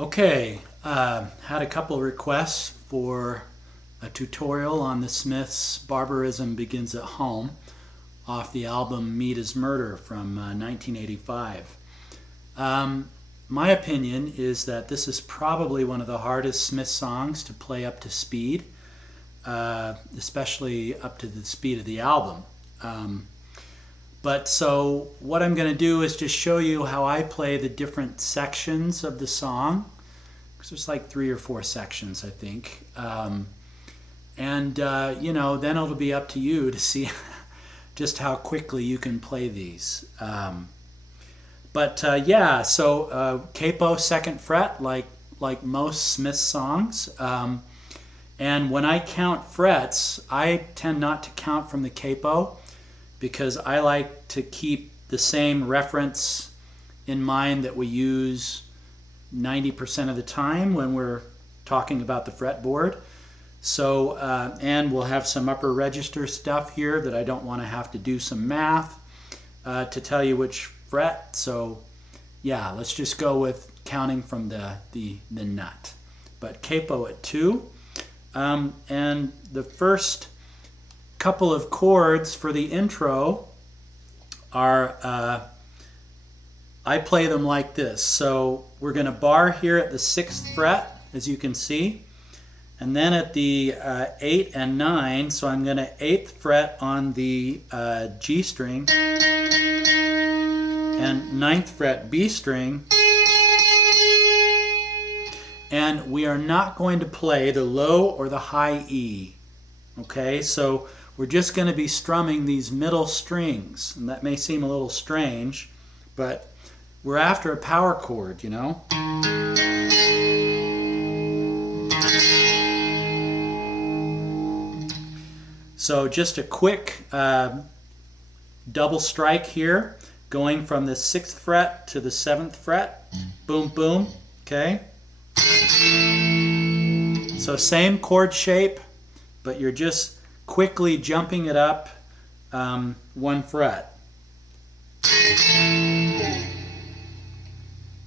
Okay, had a couple requests for a tutorial on the Smiths' Barbarism Begins at Home off the album Meat is Murder from 1985. My opinion is that this is probably one of the hardest Smiths songs to play up to speed, especially up to the speed of the album. But so what I'm going to do is just show you how I play the different sections of the song, because there's like 3 or 4 sections, I think. You know, then it'll be up to you to see just how quickly you can play these. Yeah, so capo 2nd fret, like most Smiths songs. And when I count frets, I tend not to count from the capo, because I like to keep the same reference in mind that we use 90% of the time when we're talking about the fretboard. So, and we'll have some upper register stuff here that I don't want to have to do some math to tell you which fret. So yeah, let's just go with counting from the nut. But capo at 2. And the first couple of chords for the intro are, I play them like this. So we're going to bar here at the 6th fret, as you can see, and then at the 8 and 9, so I'm going to 8th fret on the G string and 9th fret B string, and we are not going to play the low or the high E. Okay, so we're just going to be strumming these middle strings, and that may seem a little strange, but we're after a power chord, you know. So just a quick double strike here, going from the 6th fret to the 7th fret. Boom, boom. Okay. So same chord shape, but you're just quickly jumping it up 1 fret.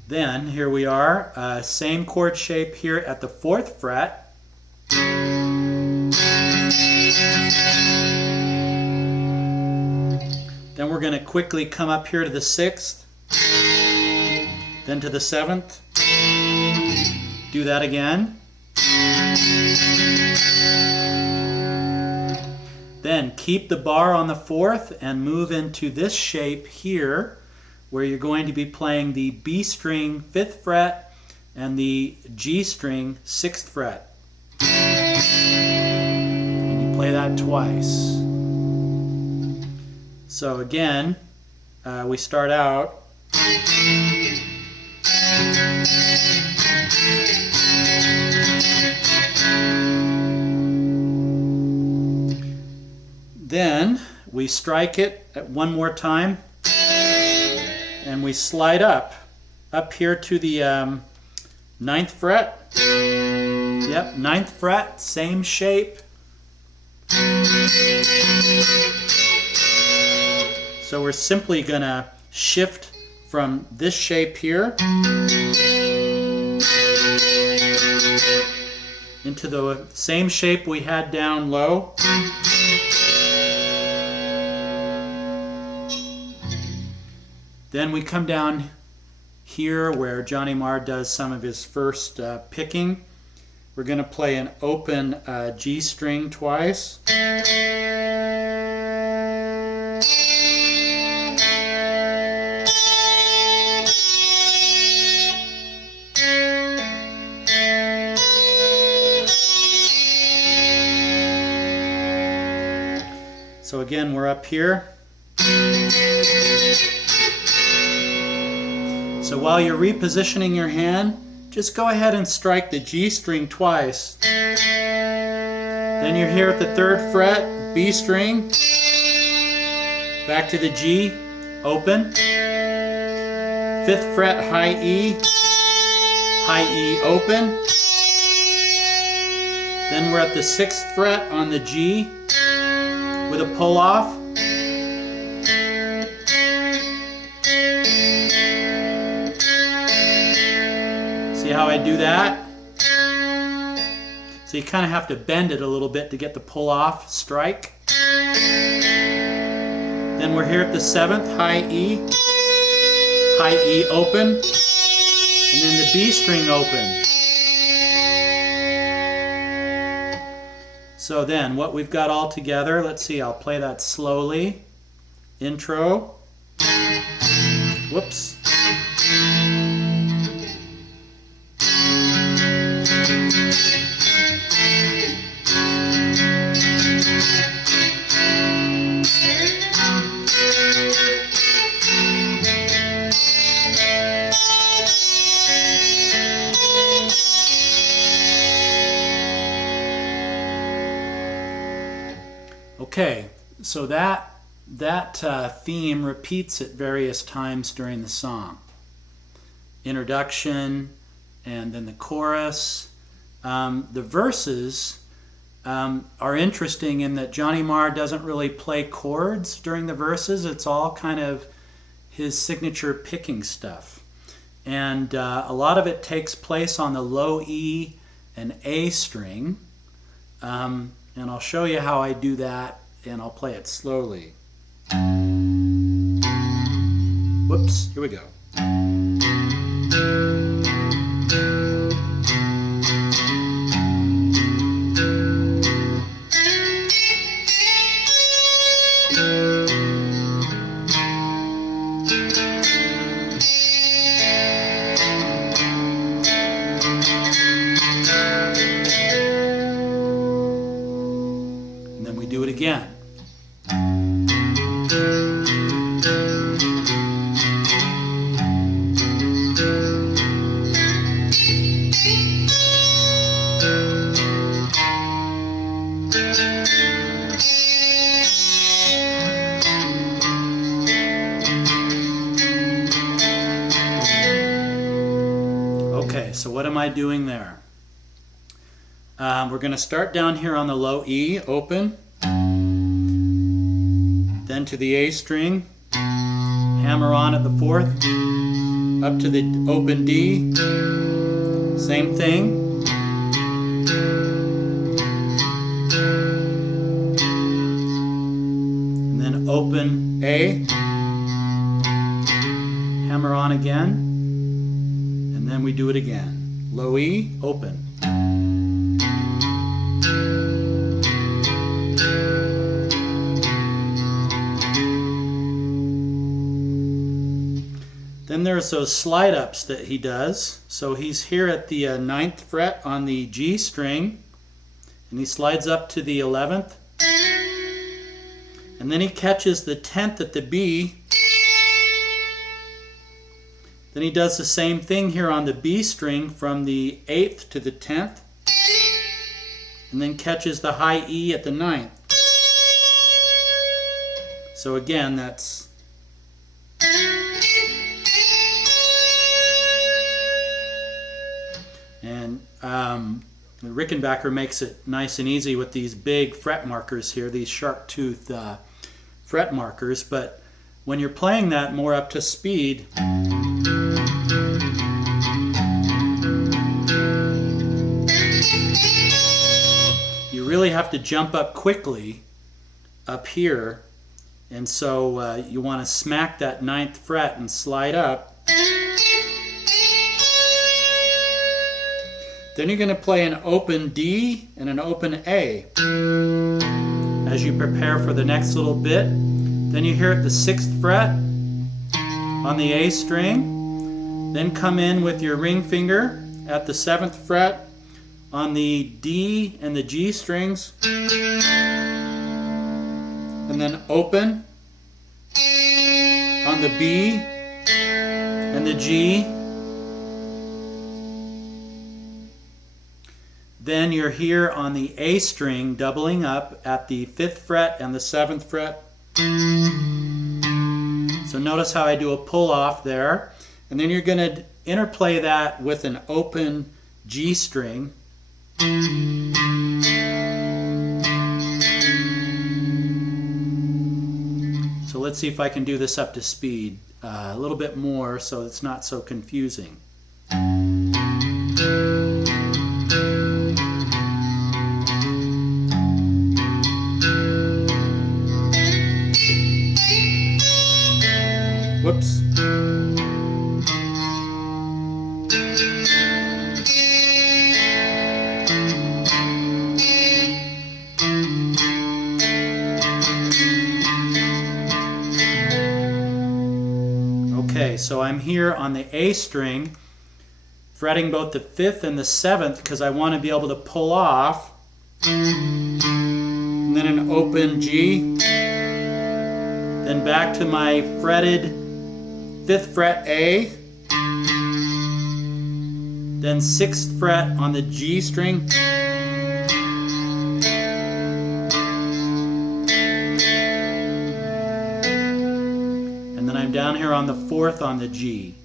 Then here we are, same chord shape here at the 4th fret. Then we're going to quickly come up here to the 6th, then to the 7th. Do that again. Then keep the bar on the 4th and move into this shape here, where you're going to be playing the B string 5th fret and the G string 6th fret. And you play that twice. So again, we start out. Then we strike it at 1 more time, and we slide up here to the 9th fret. Yep, 9th fret, same shape. So we're simply going to shift from this shape here into the same shape we had down low. Then we come down here where Johnny Marr does some of his first picking. We're going to play an open G string twice. So again, we're up here. So while you're repositioning your hand, just go ahead and strike the G string twice. Then you're here at the 3rd fret, B string, back to the G, open, 5th fret, high E, open. Then we're at the 6th fret on the G, with a pull off. See how I do that? So you kind of have to bend it a little bit to get the pull off strike. Then we're here at the 7th, high E open, and then the B string open. So then what we've got all together, let's see, I'll play that slowly. Intro. Whoops. Okay, so that theme repeats at various times during the song. Introduction, and then the chorus. The verses are interesting in that Johnny Marr doesn't really play chords during the verses. It's all kind of his signature picking stuff. And a lot of it takes place on the low E and A string. And I'll show you how I do that, and I'll play it slowly. Whoops, here we go. And then we do it again. Okay, so what am I doing there? We're going to start down here on the low E, open, then to the A string, hammer on at the 4th, up to the open D, same thing, and then open A, hammer on again, and then we do it again. Low E, open. Then there's those slide ups that he does. So he's here at the 9th fret on the G string, and he slides up to the 11th, and then he catches the 10th at the B. Then he does the same thing here on the B string from the 8th to the 10th, and then catches the high E at the 9th. So again, that's Rickenbacker makes it nice and easy with these big fret markers here, these sharp tooth fret markers, but when you're playing that more up to speed, you really have to jump up quickly up here, and so you want to smack that 9th fret and slide up. Then you're going to play an open D and an open A as you prepare for the next little bit. Then you hear at the 6th fret on the A string. Then come in with your ring finger at the 7th fret on the D and the G strings. And then open on the B and the G. Then you're here on the A string, doubling up at the 5th fret and the 7th fret. So notice how I do a pull off there. And then you're going to interplay that with an open G string. So let's see if I can do this up to speed a little bit more so it's not so confusing. Whoops. Okay, so I'm here on the A string, fretting both the 5th and the 7th because I want to be able to pull off, and then an open G, then back to my fretted 5th fret A, then 6th fret on the G string, and then I'm down here on the 4th on the G.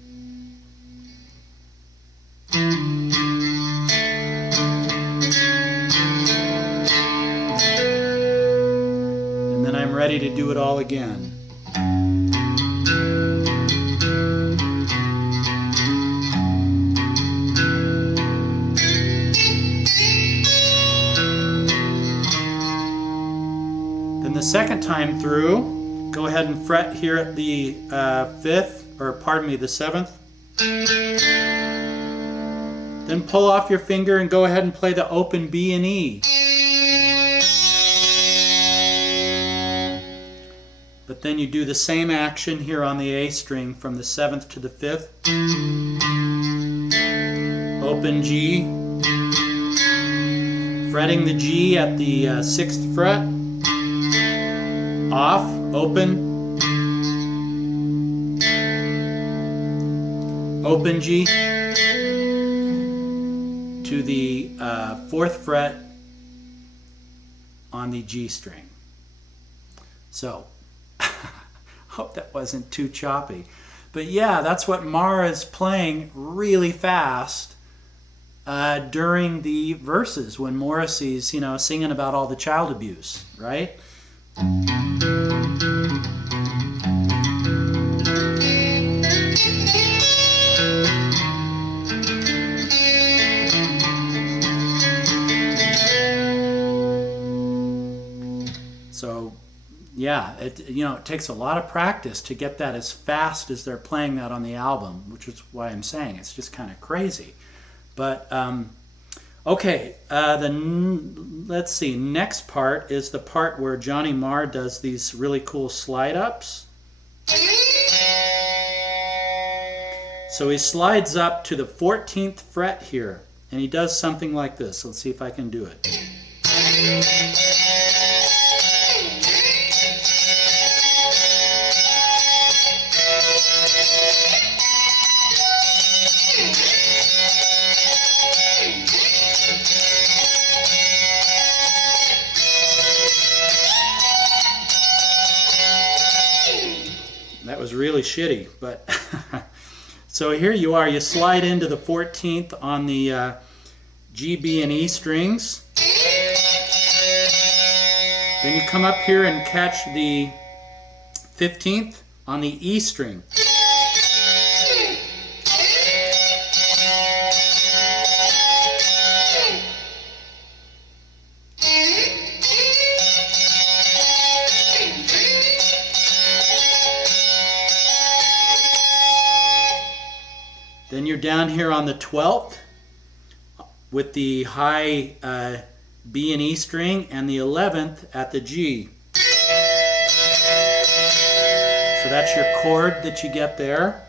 And then I'm ready to do it all again. Then the second time through, go ahead and fret here at the 5th, or pardon me, the 7th. Then pull off your finger and go ahead and play the open B and E. But then you do the same action here on the A string from the 7th to the 5th. Open G. Fretting the G at the 6th fret. Off, open. Open G to the 4th fret on the G string. So, hope that wasn't too choppy. But yeah, that's what Mara is playing really fast during the verses when Morrissey's, singing about all the child abuse, right? So, yeah, it takes a lot of practice to get that as fast as they're playing that on the album, which is why I'm saying it's just kind of crazy. But okay, let's see. Next part is the part where Johnny Marr does these really cool slide ups. So he slides up to the 14th fret here, and he does something like this. Let's see if I can do it. That was really shitty, but so here you are. You slide into the 14th on the G, B, and E strings. Then you come up here and catch the 15th on the E string. Then you're down here on the 12th with the high B and E string, and the 11th at the G. So that's your chord that you get there.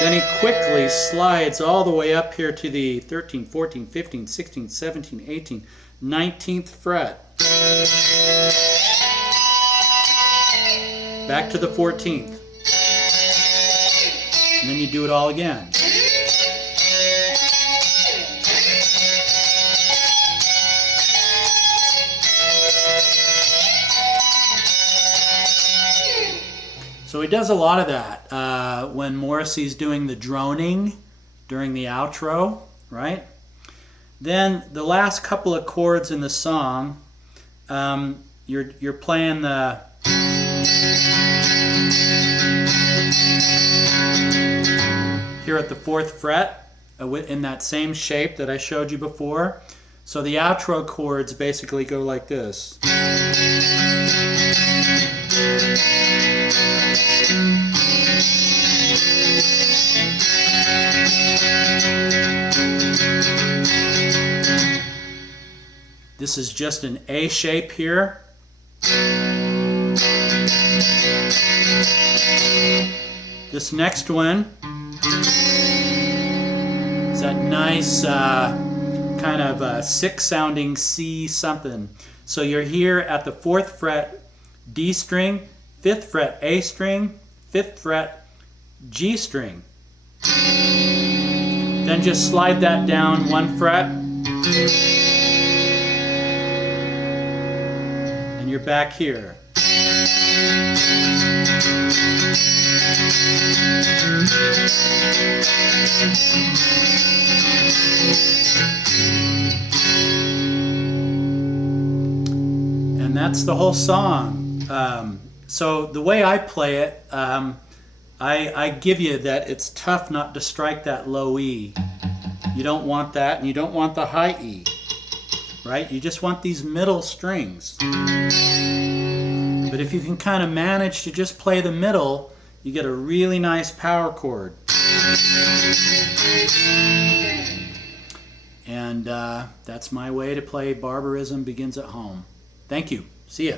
Then he quickly slides all the way up here to the 13th, 14th, 15th, 16th, 17th, 18th, 19th fret. Back to the 14th. And then you do it all again. So he does a lot of that when Morrissey's doing the droning during the outro, right? Then the last couple of chords in the song, you're playing the Here at the 4th fret, in that same shape that I showed you before. So the outro chords basically go like this. This is just an A shape here. This next one is that nice kind of 6 sounding C something. So you're here at the 4th fret D string, 5th fret A string, 5th fret G string. Then just slide that down 1 fret. And you're back here. And that's the whole song. So the way I play it, I give you that it's tough not to strike that low E. You don't want that, and you don't want the high E, right? You just want these middle strings. But if you can kind of manage to just play the middle, you get a really nice power chord. And that's my way to play Barbarism Begins at Home. Thank you. See ya.